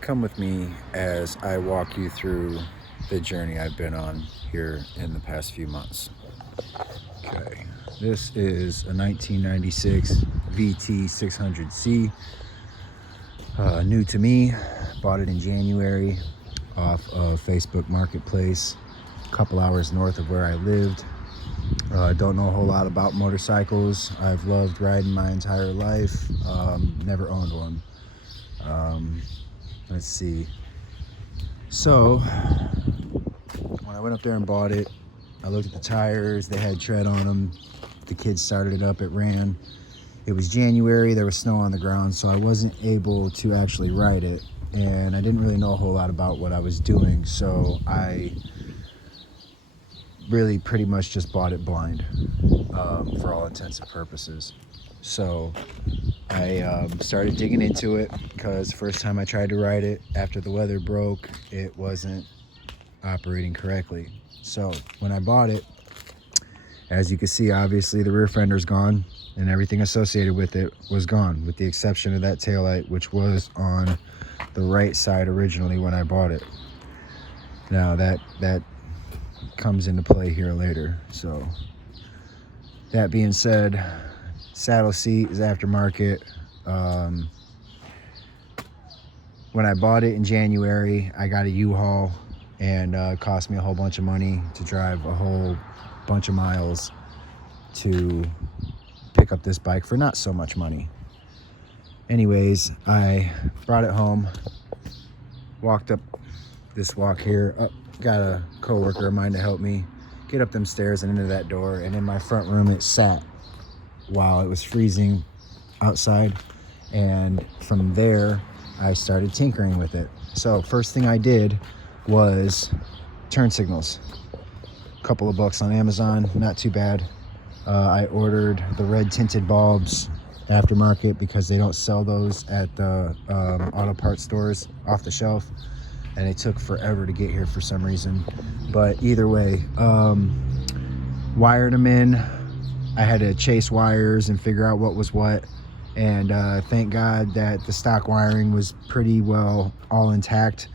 Come with me as I walk you through the journey I've been on here in the past few months. Okay, this is a 1996 VT 600C. New to me, bought it in January off of Facebook Marketplace, a couple hours north of where I lived. Don't know a whole lot about motorcycles. I've loved riding my entire life. Never owned one. Let's see. So when I went up there and bought it, I looked at the tires. They had tread on them. The kids started it up. It ran. It was January. There was snow on the ground, so I wasn't able to actually ride it. And I didn't really know a whole lot about what I was doing, so I really pretty much just bought it blind for all intents and purposes. So I started digging into it because first time I tried to ride it after the weather broke, it wasn't operating correctly. So when I bought it, as you can see, obviously the rear fender's gone and everything associated with it was gone, with the exception of that taillight, which was on the right side originally when I bought it. Now that comes into play here later. So that being said, saddle seat is aftermarket. When I bought it in January, I got a U-Haul, and it cost me a whole bunch of money to drive a whole bunch of miles to pick up this bike for not so much money. Anyways, I brought it home, walked up this walk here, got a coworker of mine to help me get up them stairs and into that door, and in my front room it sat while it was freezing outside, and from there I started tinkering with it. So first thing I did was turn signals. A couple of bucks on Amazon, not too bad. I ordered the red tinted bulbs aftermarket because they don't sell those at the auto parts stores off the shelf, and it took forever to get here for some reason. But either way, wired them in. I had to chase wires and figure out what was what, and thank God that the stock wiring was pretty well all intact,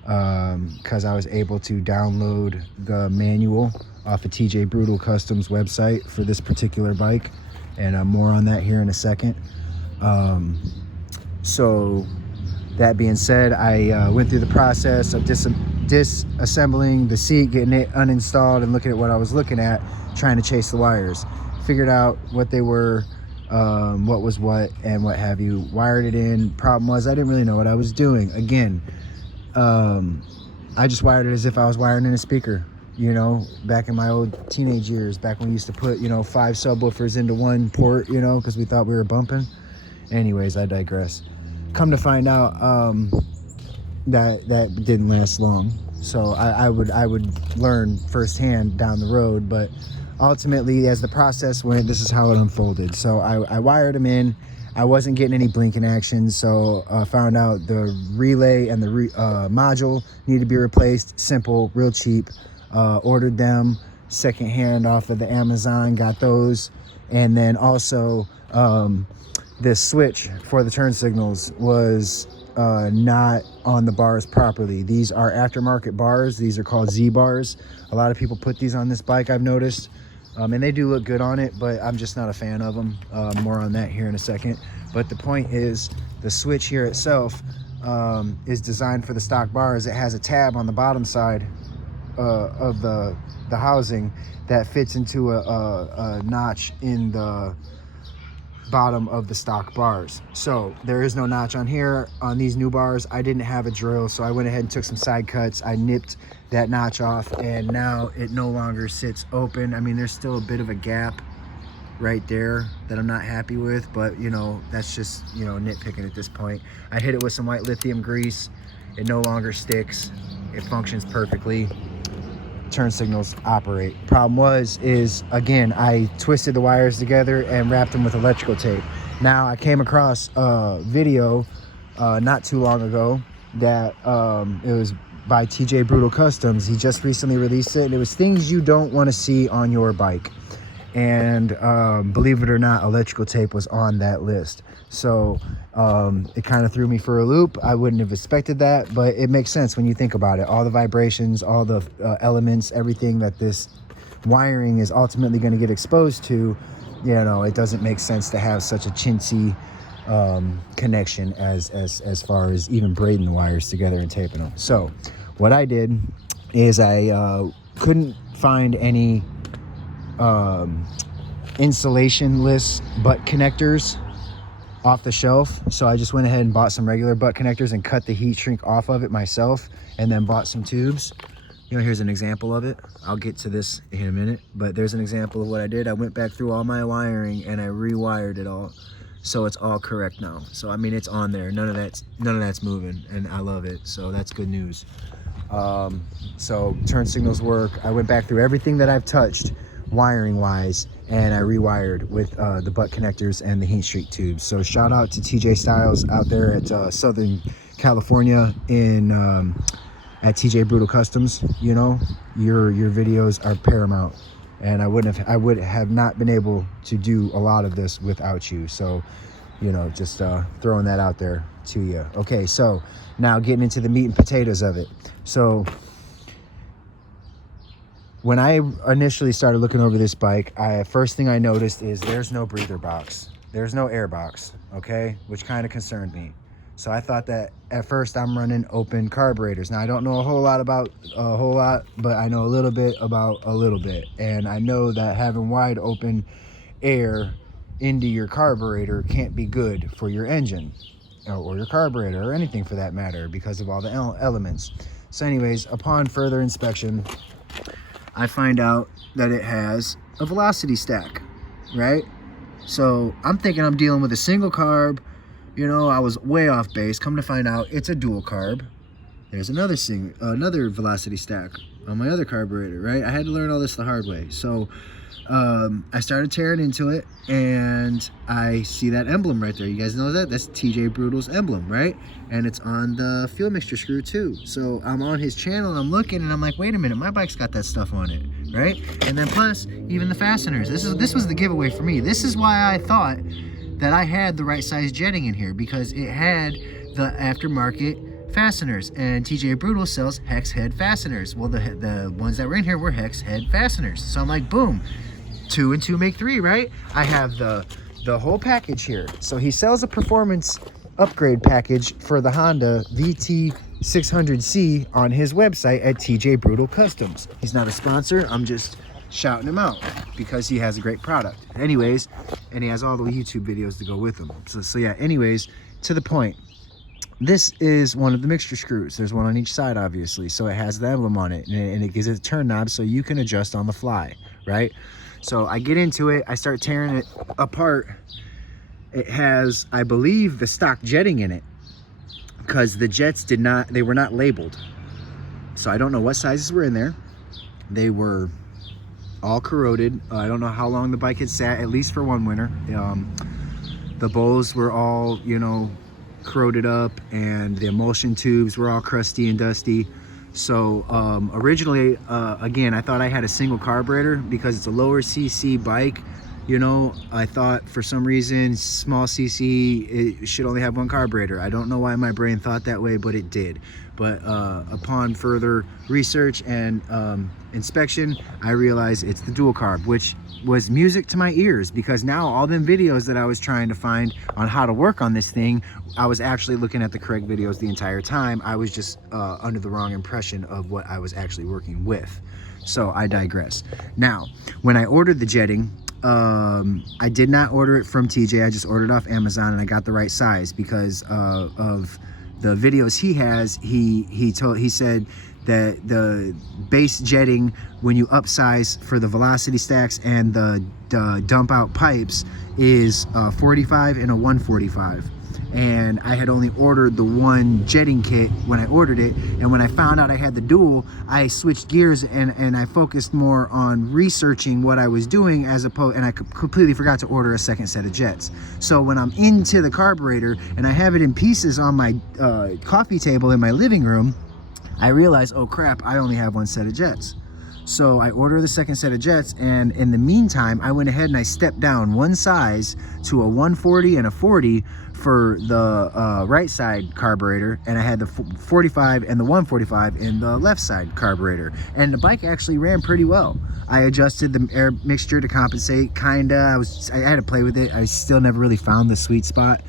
because I was able to download the manual off of TJ Brutal Customs website for this particular bike, and more on that here in a second. So that being said, I went through the process of disassembling the seat, getting it uninstalled, and looking at what I was looking at, trying to chase the wires. Figured out what they were, what was what, and what have you. Wired it in. Problem was, I didn't really know what I was doing. Again, I just wired it as if I was wiring in a speaker. You know, back in my old teenage years, back when we used to put, 5 subwoofers into one port, because we thought we were bumping. Anyways, I digress. Come to find out, that didn't last long. So I would learn firsthand down the road, but ultimately, as the process went, this is how it unfolded. So I wired them in. I wasn't getting any blinking action, so I found out the relay and the module needed to be replaced. Simple, real cheap. Ordered them secondhand off of the Amazon, got those. And then also this switch for the turn signals was not on the bars properly. These are aftermarket bars. These are called Z bars. A lot of people put these on this bike, I've noticed. And they do look good on it, but I'm just not a fan of them. More on that here in a second. But the point is, the switch here itself is designed for the stock bars. It has a tab on the bottom side of the housing that fits into a notch in the bottom of the stock bars. So there is no notch on here. On these new bars, I didn't have a drill, so I went ahead and took some side cuts. I nipped that notch off, and now it no longer sits open. I mean, there's still a bit of a gap right there that I'm not happy with, but that's just nitpicking at this point. I hit it with some white lithium grease. It no longer sticks. It functions perfectly. Turn signals operate. Problem is again, I twisted the wires together and wrapped them with electrical tape. Now I came across a video not too long ago that it was by TJ Brutal Customs. He just recently released it, and it was things you don't want to see on your bike. and believe it or not, electrical tape was on that list. So it kind of threw me for a loop. I wouldn't have expected that, but it makes sense when you think about it. All the vibrations, all the elements, everything that this wiring is ultimately going to get exposed to, you know, it doesn't make sense to have such a chintzy connection as far as even braiding the wires together and taping them. So what I did is I couldn't find any insulation-less butt connectors off the shelf, so I just went ahead and bought some regular butt connectors and cut the heat shrink off of it myself, and then bought some tubes. You know, here's an example of it. I'll get to this in a minute, but there's an example of what I did. I went back through all my wiring and I rewired it all, so it's all correct now. So I mean, it's on there. None of that's moving, and I love it. So that's good news. So turn signals work. I went back through everything that I've touched wiring wise, and I rewired with the butt connectors and the heat shrink tubes. So shout out to TJ Styles out there at Southern California in at TJ Brutal Customs. You know, your videos are paramount, and I would have not been able to do a lot of this without you. So, you know, just throwing that out there to you. Okay, so now getting into the meat and potatoes of it. So when I initially started looking over this bike, first thing I noticed is there's no breather box. There's no air box, okay? Which kind of concerned me. So I thought that at first I'm running open carburetors. Now I don't know a whole lot, but I know a little bit about a little bit. And I know that having wide open air into your carburetor can't be good for your engine or your carburetor or anything for that matter because of all the elements. So anyways, upon further inspection, I find out that it has a velocity stack, right? So I'm thinking I'm dealing with a single carb. You know, I was way off base. Come to find out, it's a dual carb. There's another velocity stack on my other carburetor, right? I had to learn all this the hard way. So I started tearing into it, and I see that emblem right there. You guys know that? That's TJ Brutal's emblem, right? And it's on the fuel mixture screw too. So I'm on his channel and I'm looking and I'm like, wait a minute, my bike's got that stuff on it, right? And then plus even the fasteners. This was the giveaway for me. This is why I thought that I had the right size jetting in here, because it had the aftermarket fasteners, and TJ Brutal sells hex head fasteners. Well, the ones that were in here were hex head fasteners. So I'm like, boom, 2 and 2 make 3, right? I have the whole package here. So he sells a performance upgrade package for the Honda VT600C on his website at TJ Brutal Customs. He's not a sponsor. I'm just shouting him out because he has a great product. Anyways, and he has all the YouTube videos to go with them. So yeah, anyways, to the point. This is one of the mixture screws. There's one on each side, obviously. So it has the emblem on it, and it gives it a turn knob so you can adjust on the fly, right? So I get into it. I start tearing it apart. It has, I believe, the stock jetting in it, because the jets they were not labeled. So I don't know what sizes were in there. They were all corroded. I don't know how long the bike had sat, at least for one winter. The bowls were all, you know, corroded up, and the emulsion tubes were all crusty and dusty. So originally, again, I thought I had a single carburetor because it's a lower CC bike. You know, I thought for some reason small CC, it should only have one carburetor. I don't know why my brain thought that way, but it did. But upon further research and inspection, I realized it's the dual carb, which was music to my ears, because now all them videos that I was trying to find on how to work on this thing, I was actually looking at the correct videos the entire time. I was just under the wrong impression of what I was actually working with. So I digress. Now, when I ordered the jetting, I did not order it from TJ. I just ordered it off Amazon, and I got the right size because of the videos he has. He said that the base jetting, when you upsize for the velocity stacks and the dump out pipes, is 45 and a 145. And I had only ordered the one jetting kit when I ordered it, and when I found out I had the dual, I switched gears and I focused more on researching what I was doing, and I completely forgot to order a second set of jets. So when I'm into the carburetor and I have it in pieces on my coffee table in my living room, I realize, oh crap, I only have one set of jets. So I order the second set of jets, and in the meantime, I went ahead and I stepped down one size to a 140 and a 40 for the right side carburetor, and I had the 45 and the 145 in the left side carburetor, and the bike actually ran pretty well. I adjusted the air mixture to compensate, kinda. I had to play with it. I still never really found the sweet spot.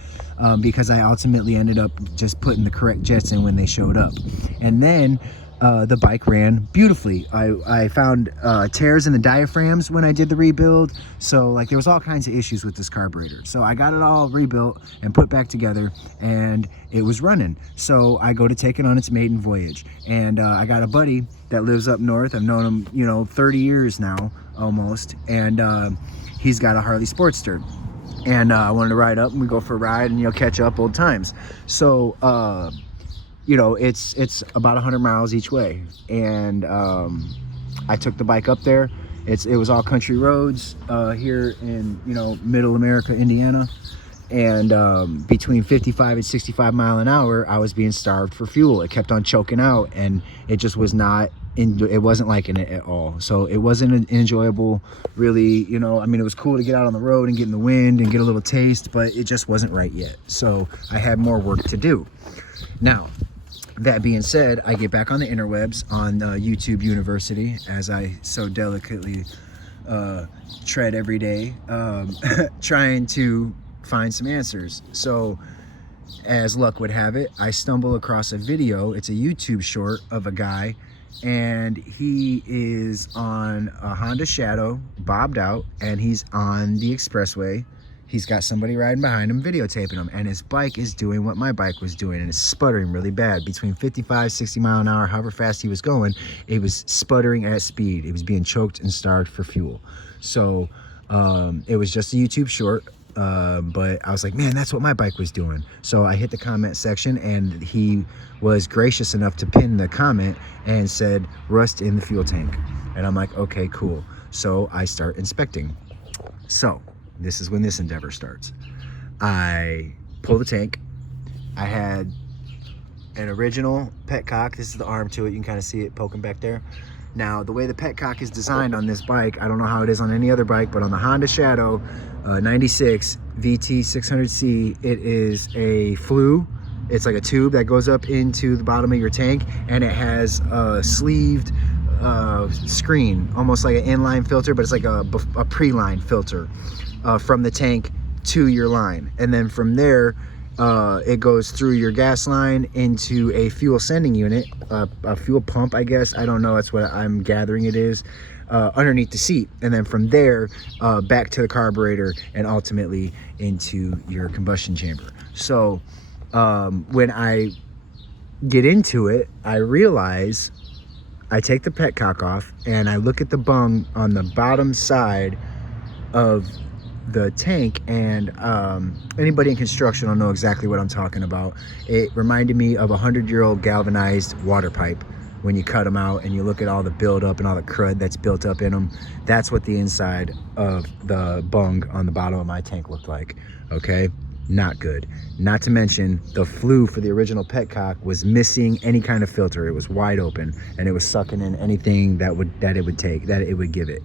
Because I ultimately ended up just putting the correct jets in when they showed up. And then the bike ran beautifully. I found tears in the diaphragms when I did the rebuild. So like there was all kinds of issues with this carburetor. So I got it all rebuilt and put back together, and it was running. So I go to take it on its maiden voyage. And I got a buddy that lives up north. I've known him, you know, 30 years now almost. And he's got a Harley Sportster. And I wanted to ride up, and we go for a ride and, you know, catch up old times. So, you know, it's about 100 miles each way. And I took the bike up there. It was all country roads here in, you know, middle America, Indiana. And between 55 and 65 mile an hour, I was being starved for fuel. It kept on choking out, and it just was not, it wasn't liking it at all. So it wasn't enjoyable, really. You know, I mean, it was cool to get out on the road and get in the wind and get a little taste, but it just wasn't right yet. So I had more work to do. Now, that being said, I get back on the interwebs on YouTube University, as I so delicately tread every day, trying to find some answers. So as luck would have it, I stumble across a video. It's a YouTube short of a guy, and he is on a Honda Shadow, bobbed out, and he's on the expressway. He's got somebody riding behind him, videotaping him, and his bike is doing what my bike was doing, and it's sputtering really bad. Between 55, 60 mile an hour, however fast he was going, it was sputtering at speed. It was being choked and starved for fuel. So it was just a YouTube short. But I was like, man, that's what my bike was doing. So I hit the comment section, and he was gracious enough to pin the comment and said, rust in the fuel tank. And I'm like, okay, cool. So I start inspecting. So this is when this endeavor starts. I pull the tank. I had an original petcock. This is the arm to it. You can kind of see it poking back there. Now, the way the petcock is designed on this bike, I don't know how it is on any other bike, but on the Honda Shadow 96 VT 600C, it is a flue. It's like a tube that goes up into the bottom of your tank, and it has a sleeved screen, almost like an inline filter, but it's like a pre-line filter from the tank to your line. And then from there, it goes through your gas line into a fuel sending unit, a fuel pump, I guess. I don't know. That's what I'm gathering it is, underneath the seat. And then from there, back to the carburetor and ultimately into your combustion chamber. So when I get into it, I realize I take the petcock off and I look at the bung on the bottom side of the tank, and anybody in construction will know exactly what I'm talking about. It reminded me of a 100-year-old galvanized water pipe. When you cut them out and you look at all the buildup and all the crud that's built up in them, that's what the inside of the bung on the bottom of my tank looked like. Okay, not good. Not to mention the flue for the original petcock was missing any kind of filter. It was wide open, and it was sucking in anything that it would give it.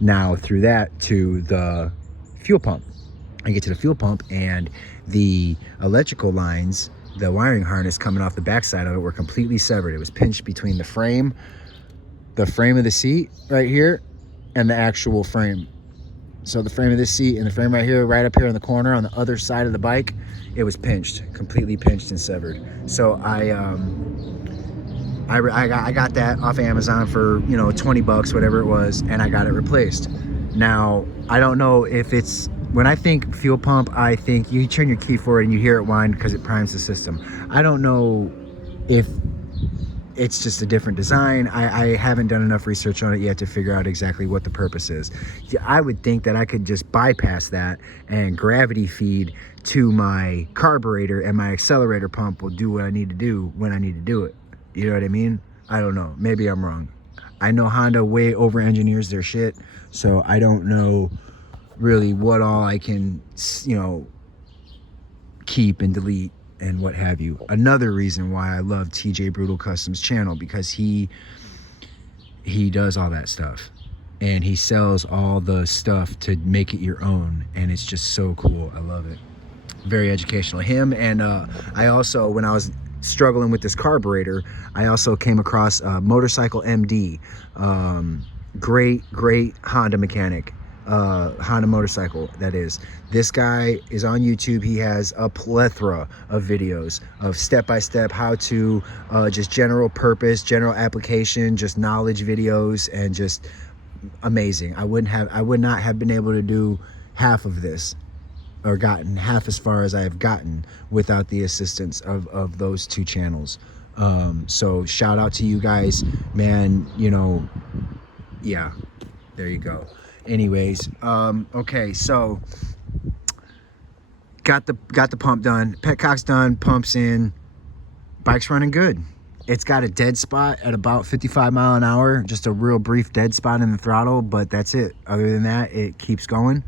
Now through that to the fuel pump, I get to the fuel pump, and the electrical lines, the wiring harness coming off the backside of it, were completely severed. It was pinched between the frame of the seat right here and the actual frame. So the frame of this seat and the frame right here, right up here in the corner on the other side of the bike, it was pinched, completely pinched and severed. So I got that off Amazon for, you know, 20 bucks, whatever it was, and I got it replaced. Now, I don't know if it's, when I think fuel pump, I think you turn your key for it and you hear it whine because it primes the system. I don't know if it's just a different design. I haven't done enough research on it yet to figure out exactly what the purpose is. I would think that I could just bypass that and gravity feed to my carburetor, and my accelerator pump will do what I need to do when I need to do it. You know what I mean? I don't know. Maybe I'm wrong. I know Honda way over engineers their shit, so I don't know really what all I can, you know, keep and delete and what have you. Another reason why I love TJ Brutal Customs channel, because he he does all that stuff, and he sells all the stuff to make it your own, and it's just so cool. I love it. Very educational. Him, and I also, when I was struggling with this carburetor, I also came across Motorcycle MD. Great Honda mechanic, Honda motorcycle, that is. This guy is on YouTube. He has a plethora of videos of step-by-step how to, just general purpose, general application, just knowledge videos, and just amazing. I would not have been able to do half of this, or gotten half as far as I have gotten, without the assistance of those two channels. So shout out to you guys, man. You know, yeah, there you go. Anyways, okay, so got the pump done, petcock's done, pumps in, bike's running good. It's got a dead spot at about 55 mile an hour, just a real brief dead spot in the throttle, but that's it. Other than that, it keeps going,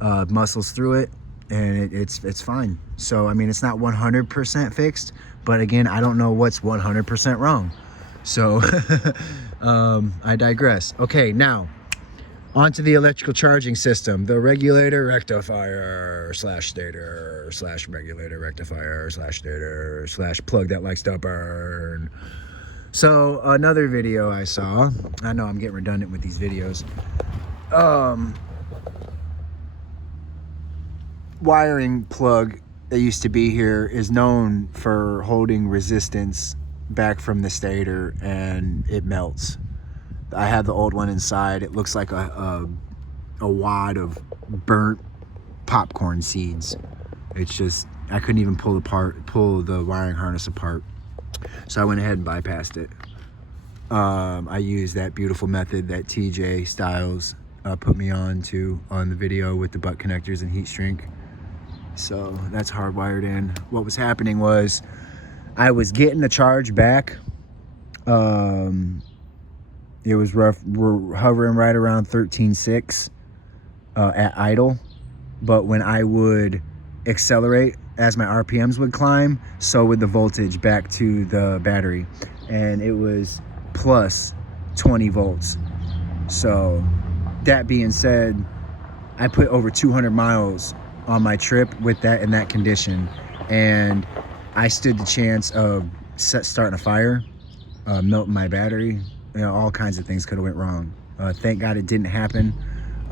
muscles through it, and it's fine. So I mean, it's not 100% fixed, but again, I don't know what's 100% wrong. So I digress. Okay, now onto the electrical charging system, the regulator rectifier slash stator slash regulator rectifier slash stator slash plug that likes to burn. So another video I saw, I know I'm getting redundant with these videos, wiring plug that used to be here is known for holding resistance back from the stator, and it melts. I have the old one inside. It looks like a wad of burnt popcorn seeds. It's just, I couldn't even pull the wiring harness apart. So I went ahead and bypassed it. I used that beautiful method that TJ Styles put me on the video with the butt connectors and heat shrink. So that's hardwired in. What was happening was I was getting the charge back. It was rough. We're hovering right around 13.6 at idle, but when I would accelerate, as my RPMs would climb, so would the voltage back to the battery, and it was plus 20 volts. So that being said, I put over 200 miles on my trip with that in that condition, and I stood the chance of starting a fire, melting my battery. You know, all kinds of things could have went wrong. Thank God it didn't happen.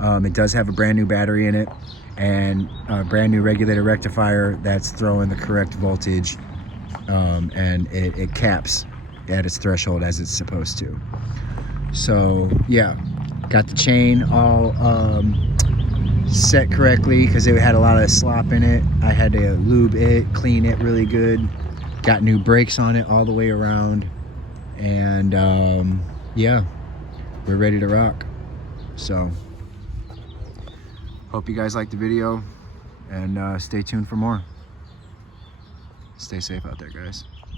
It does have a brand new battery in it, and a brand new regulator rectifier that's throwing the correct voltage, and it caps at its threshold as it's supposed to. So yeah, got the chain all set correctly because it had a lot of slop in it. I had to lube it, clean it really good. Got new brakes on it all the way around, and yeah, we're ready to rock. So hope you guys liked the video, and stay tuned for more. Stay safe out there, guys.